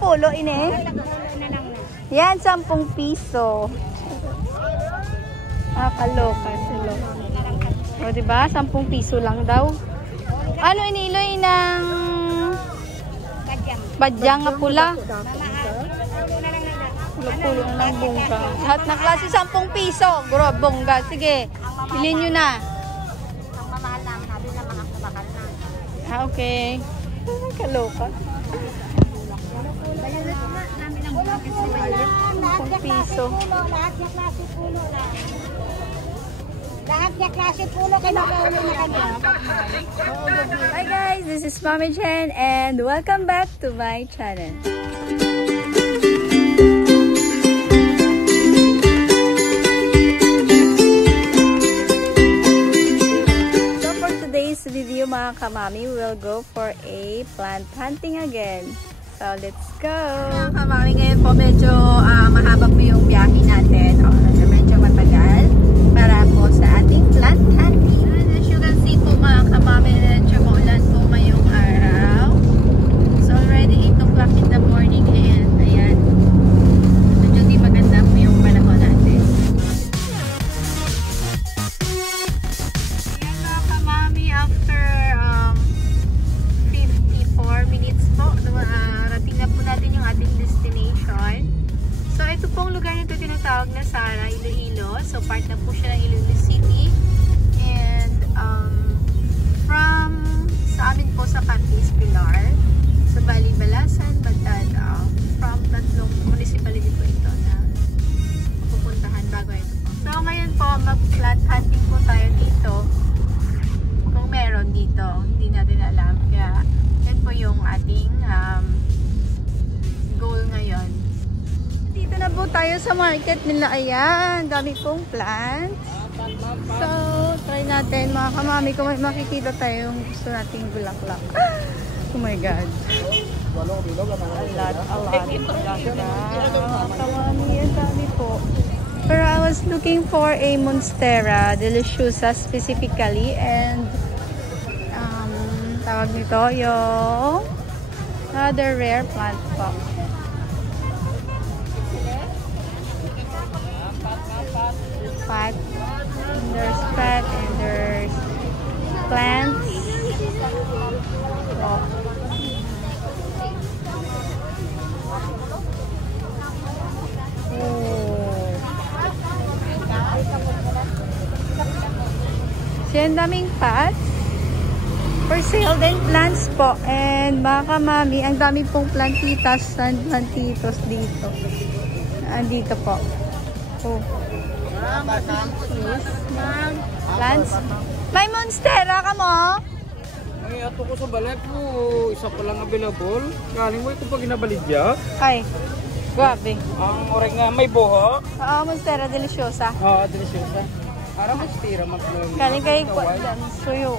pulo, ine? Yan, 10 piso. Kaloka sila. O, diba? 10 piso lang daw. Ano iniloy ng badyang nga pula? Pulo ng bongga. Lahat na klase 10 piso. Bro, bongga. Sige, bilhin nyo na. Ang mamahal na, sabi na mga kabakal na. Okay. Kaloka. 10 piso. Lahat na klase pulo na. Lahat na klase pulo kayo nakaulo na kanya. Hi guys, this is Mami Chen and welcome back to my channel. So for today's video mga kamami, we'll go for a plant hunting again. So let's go! Mga kamami, ngayon po medyo mahaba po yung biyahe natin. Medyo matagal para po sa ating plant hunting. As you can see po mga kamami, medyo maulan po ngayong araw. So already 8 o'clock in the morning and ayan, medyo di maganda po yung panahon natin. Ayan mga kamami, after 54 minutes po, rating na po natin yung ating destination. So ito pong lugar nito tinatawag na Sara, Iloilo. So part na po siya ng Iloilo City. And from sa amin po sa Catis, Pilar, sa Balibalasan, Batad, from tatlong municipality po ito na pupuntahan bago ito po. So ngayon po mag-plant hunting po tayo dito. Kung meron dito, hindi natin alam. Kaya yan po yung ating goal ngayon. Dito na po tayo sa market nila. Ayan, dami pong plants. So, try natin mga kamami kung may makikita tayo yung gusto nating bulaklak. Oh my God. A lot. Kamami, yan dami po. Pero I was looking for a Monstera Deliciosa specifically and tawag nito yung rather rare plant po. Pot. And there's pot and there's plants. Oh. So, yan daming pots. For sale din plants po. And mga kamami, ang dami pong plantitas and plantitos dito. Dito po. Oh. Yes, ma'am. Plants. May Monstera ka mo? Ay, ato ko sa balay po. Isa pa lang available. Galing mo ito pag ginabalidya. Ay, grabe. Ang oray nga may buho. Monstera Deliciosa. Oo, deliciosa. Para mas tira, mag-vlog. Galing kayo po dyan. Suyo.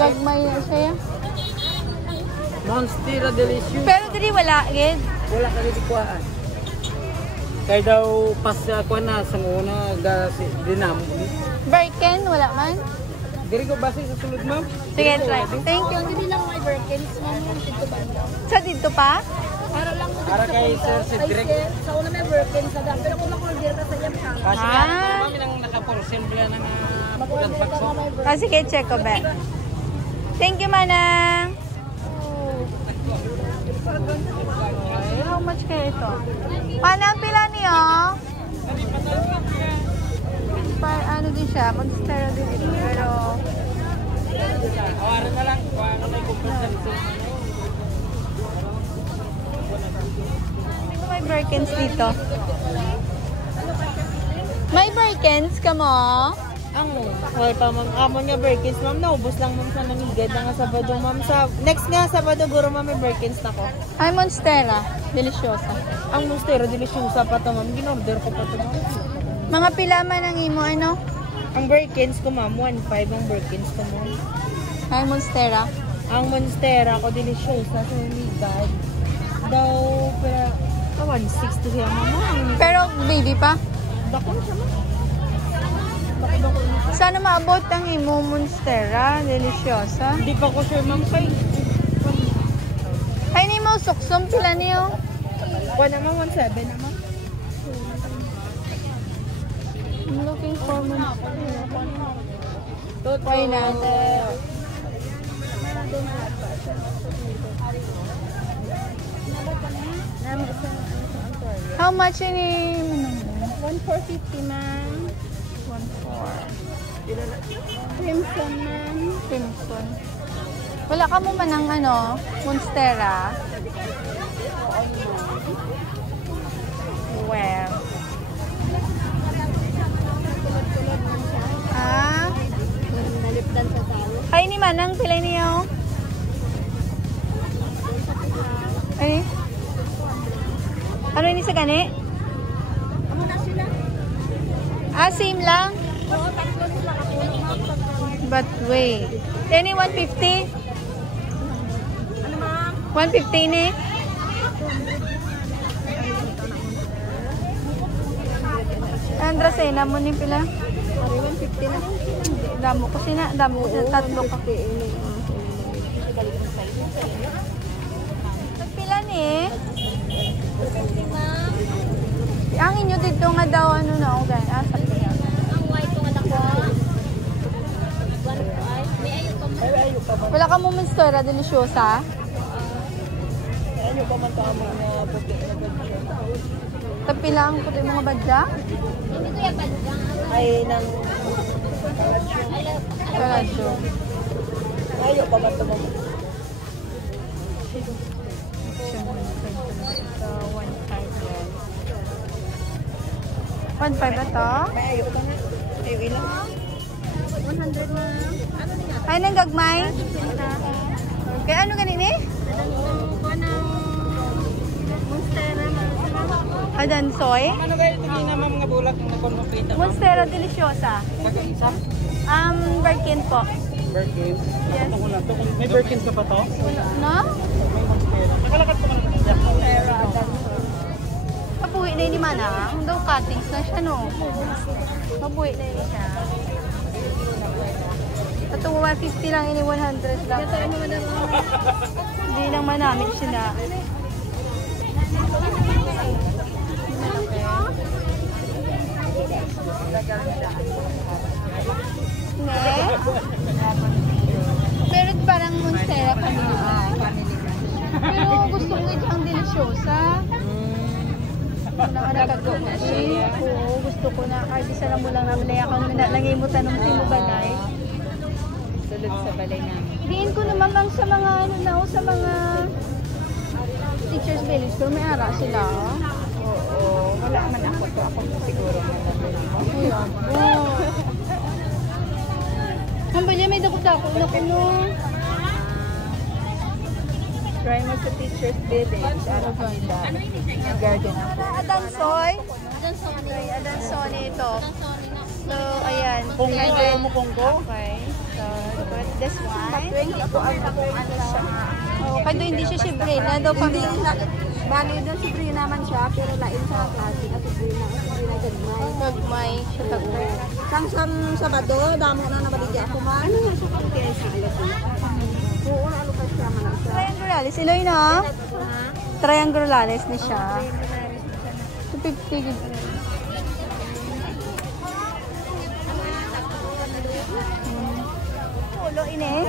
Lagmay na siya. Monstera deliciosa. Pero dili wala, gid. Wala ka rin ikuhaan. Kaya daw pas ako na sa muna dinamo. Birken, wala man. Diri ko base sa sulod, ma'am. Sige, try. Thank you. Hindi lang may Birkins, ma'am, dito ba? Sa dito pa? Para lang mo Para kay Sir si Direk. sa una may Birkins sa dam. Pero kung makordir ka sa yan, Kasi kami nang naka-portion bila ng pagpakso. Sige, check ko ba. Thank you, Manang. How much kaya ito? Manang, pila niyo? Ano din siya? Monstera din ito. Pero awarin na lang. Ano may kumpensan. may Birkins dito. May Birkins ka mo? Wala pa ma'am. Amon nga Birkins ma'am. Naubos lang ma'am sa nanigad na nga Sabado ma'am. Next nga Sabado guro ma'am may Birkins na ko. Ay, Monstera. Deliciosa. Ang Monstera Deliciosa pa to ma'am. Ginorder ko pa to ma'am. Mga pila man ang imo, ano? Ang Birkins ko ma'am. 1.5 ang Birkins ko ma'am. Ay, Monstera. Ang Monstera ko Deliciosa sa nanigad. Daw pero 160 siya ma'am. Pero baby pa? Dakon siya ma'am. Sana maabot ang imo Monstera Deliciosa. Hindi pa ko sure ma'am kay. Ay, ni mo no, suksong pila niyo. Kuha naman, 1.7 naman. I'm looking for Why not? How much ini? 1.450 ma'am. 1.4. Crimson ma'am. Crimson. Wala ka mo ba ng ano, Monstera? Well. Ah? Nalipdan sa tao. Ay ni Manang, pila niyo? Ay? Ano ini sa gani? Amo na sila. Ah, same lang? Oo, tatlo sila ako. But wait. Any 150? Ano ma'am? 150 ni? Andrasena mo ni pila? Ari 150 na. Damo ko sina, damo ko sina, tatlo ka. Pila ni? Ang inyo dito nga daw ano na o gan asa pila. Ang white ko nga dako. May ayo ka mo. Wala ka mo Monstera delisyosa? Ano ba man tama na puti na ganyan? Tapila ang puti mga badya? Hindi ko yan badjang. Ay, nang Karadyo. ayaw pa ba ito mo? So, 1.5 ba ito? May ayaw ka na. Ayaw ilang. 100 na. Ano niya? Ay, nang gagmay? Kaya ano ganini? Adansoy? Ano ba ito naman mga bulak na konmopita? Monstera deliciosa. Isa? Birkin po. Birkin? Yes. May Birkins ka pa to? No? May Monstera. Nakalakad pa ka na. Mabuhi na yun ni Manang. Daw cuttings na siya, no? Mabuhi na yun siya. Ito 150 lang, ini 100 lang. Hindi lang manamit sila. Ne? Pero parang Monstera family. Pero gusto ko ito ang delisyosa. Wala ka nakagawin. Oo, gusto ko na. Kahit isa lang mo lang naman na ako nalangay mo tanong si mo balay. Tulad sa balay namin. Diin ko naman lang sa mga ano na sa mga teachers village ko. May ara sila. Oo, wala man ako to. Ako siguro Ayan. Oh. Ang balya may dako-dako na kuno. Try mo sa teacher's village. Ano ka nila? Garden ako. Adansoy. Adansoni. Okay, Adansoni ito. Adansoni na. So, ayan. Kunggo, ayaw mo kunggo? Okay. So, put this one. 20 po ang ano siya. Oh, kaya hindi siya Sabrina daw pang Bali doon si Brina naman siya, pero lain sa klase at si Brina gagmay. Magmay siya tagmay. Sang Sabado, damo na nabaligi ako man. Ano nga siya kung kaya siya alas? Oo, ano ka siya man siya. Triangulalis. Iloy na? Triangulalis ni siya. 250 gid. Ulo ini.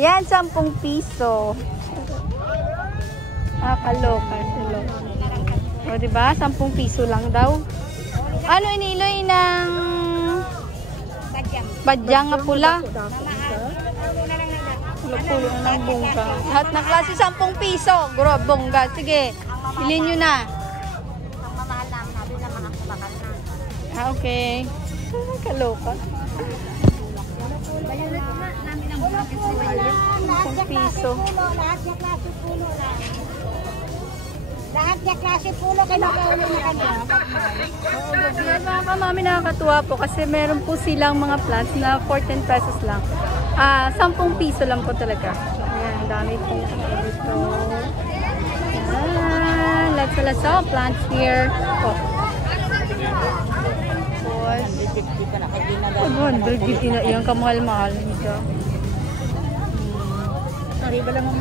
Yan, 10 piso. Kaloka. O, diba? 10 piso lang daw. Ano iniloy ng badyang nga pula? Pulo ng bongga. Lahat ng klase 10 piso. Guro, bongga. Sige, bilhin nyo na. Ang mamahal namin, sabi na mga bakal na. Okay. Kaloka. Bayulit na namin ang mga 10 piso. Lahat niya klase puno lang. Lahat niya klase puno kay nakaulo na kanya. Yan mga kamami, nakakatuwa po kasi meron po silang mga plants na 14 pesos lang. 10 piso lang po talaga. Ayan, dami po dito. Ayan, lots of plants here po. Tapos, 150 na iyan kamahal-mahal nito. Arriba lang mo.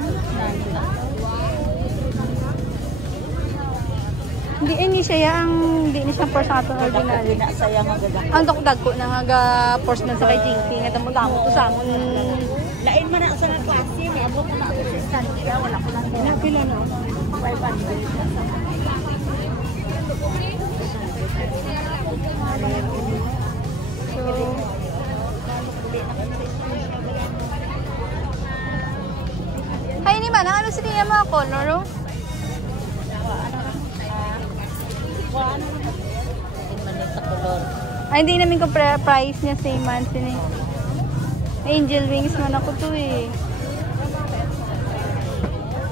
Hindi siya hindi ni siya force ato ordinary. Sayang ang ganda. Ang dokdag ko na nga force man sa kay Jinky nga tamo damo to sa amon. Lain man na sa klase, may abot na ako sa stand. Kaya wala ko lang. Napila na. 500. Hay ni man ano sa niya mga color oh? Ay, hindi namin ko price niya same man sini. Angel wings man ako to eh.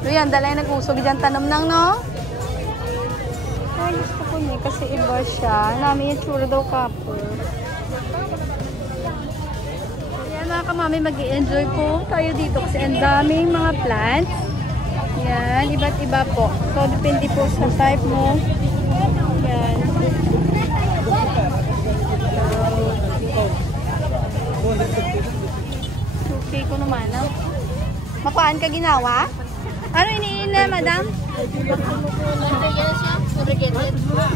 Yan, dala yung nag-usog dyan. Tanom nang, no? Ay, gusto ko niya kasi iba siya. Namin yung tsura daw couple. Yan, mga kamami, mag-i-enjoy po tayo dito kasi ang daming mga plants. Yan, iba't iba po. So, depende po sa type mo. Yan. Okay ko naman, no? Mapaan ka ginawa? Ano iniin na, madam?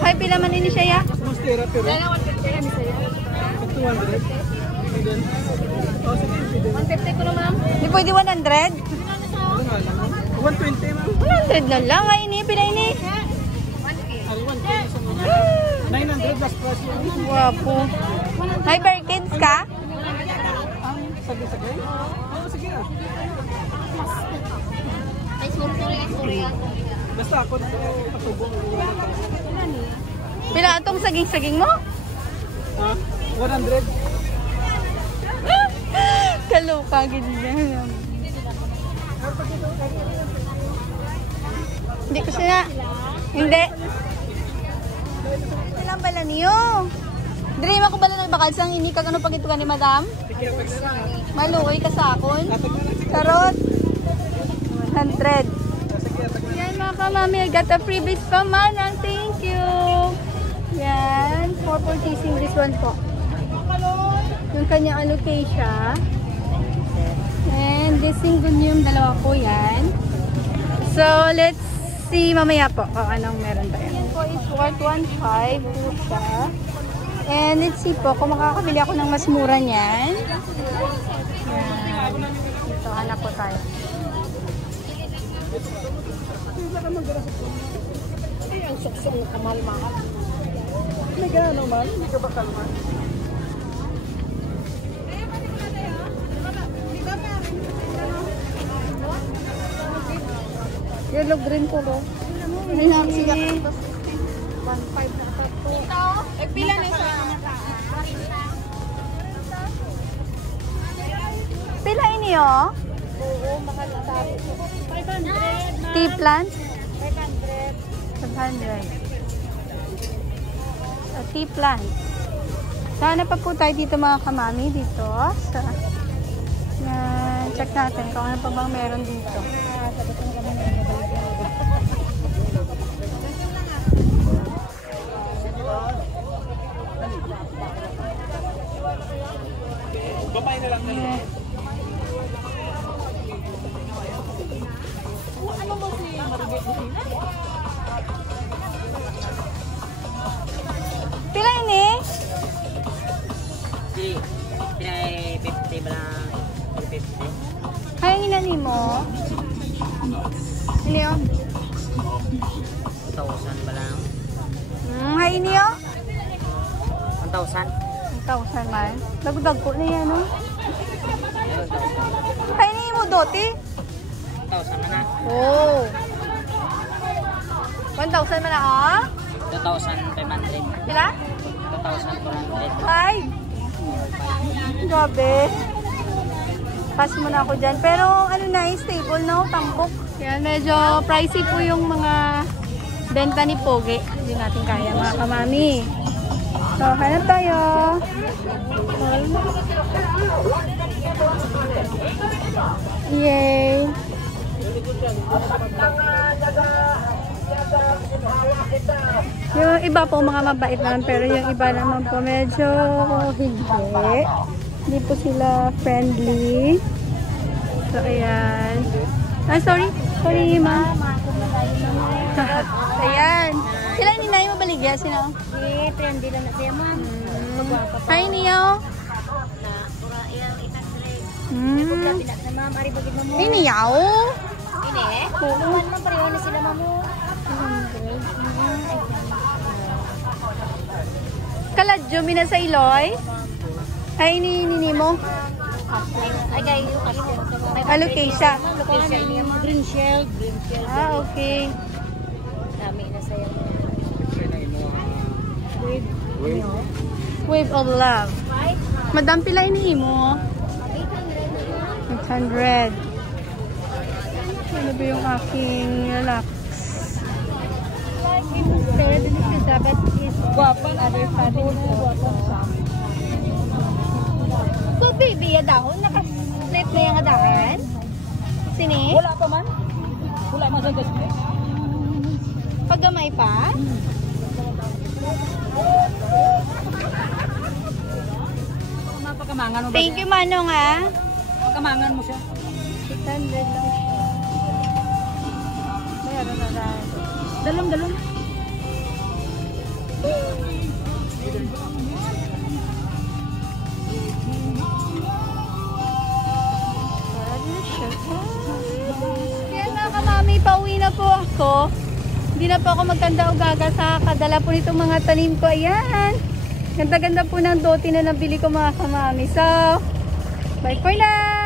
Ay, pila man ini siya, ya? 150 ko na, ma'am. Hindi pwede 100? 120, ma'am. 100 na lang. Ay, ini. Pila ini? 900 plus plus. Wapo. May Birkins ka? Sige. Sige ah. Basta ako patubong. Pila atong saging-saging mo? 100. Kaloka gid niya. Hindi ko siya. Hindi. Ilang bala niyo? Dream ako bala nagbakal sang ini kag ano pagito ka ni madam? Maluoy ka sa akon. Karot. 100. Yan mga kamami, I got a freebies pa manang. Thank you. Yan. For purchasing this one po. Yung kanyang alocasia. And this syngonium, dalawa po yan. So, let's see mamaya po kung anong meron tayo. Yan po is worth 1.5 po siya. And let's see po kung makakabili ako ng mas mura niyan. Yan. Ito, hanap po tayo. Ay, ang suksong na kamal-mahal. May gano'n man? Hindi ka ba kalman? Yellow green ko lo. Hindi na sila. 1.5 na ito. Eh, pila na sa Pila ini oh? Oo, mahal na tayo. 500. Tea plant? 500. 500. Tea plant. Sana pa po tayo dito mga kamami dito. Sa, yan, check natin kung ano pa bang meron dito. Babay na lang na yun. Ano mo si Maribel Lucina? Pila ini? Pinay 50 ba lang? 50? Kaya ginani mo? Ini oh? 1,000 ba lang? Hay ini oh? 1,000? 1,000 man. Dagdag ko na yan oh. Hay ini mo doti? 1,000 na na? Oh. 1,000 man na oh? 2,500. Pila? 2,400. 5. Grabe. Pass mo na ako dyan. Pero ano na, stable na, tambok. Yan, medyo pricey po yung mga benta ni Pogi. Hindi natin kaya mga kamami. So, hanap tayo. Yay! Yung iba po mga mabait naman, pero yung iba naman po medyo hindi. Hindi po sila friendly. So, ayan. Ah, sorry. Sorry, ma'am. Ayan. Sila ni Nay mabaligya, sino? Eh, trendy lang na siya, ma'am. Magwapa pa. Hi, Niyo. Pura iyang itasre. Hmm. Binak na ma'am, ari bagid mo. Ay, Niyaw. Ini eh? Naman ma'am, pareho na sila ma'am. Kaladyo, mina sa Iloy. Ay, ni mo. Ay, kayo kasi. Allocation. Location niya, ma'am. Green shell. Ah, okay. Dami na sa'yo. Wait. Wave of love. Madam, pila ini mo? 800. Ano ba yung aking relax? Guwapa. Other family. So, baby, ya daw, naka-slip na yung adaan? Sini? Wala pa man. Wala man sa display. Paggamay pa? Mapakamangan mo ba? Thank you, Manong, ah. Pakamangan mo siya. 600 lang siya. Meron na lang. Dalong. Yan mga kamami, pauwi na po ako. Hindi na po ako magkanda o gaga sa kadala po nitong mga tanim ko. Ayan. Ganda-ganda po ng dote na nabili ko mga kamami. So, bye for now!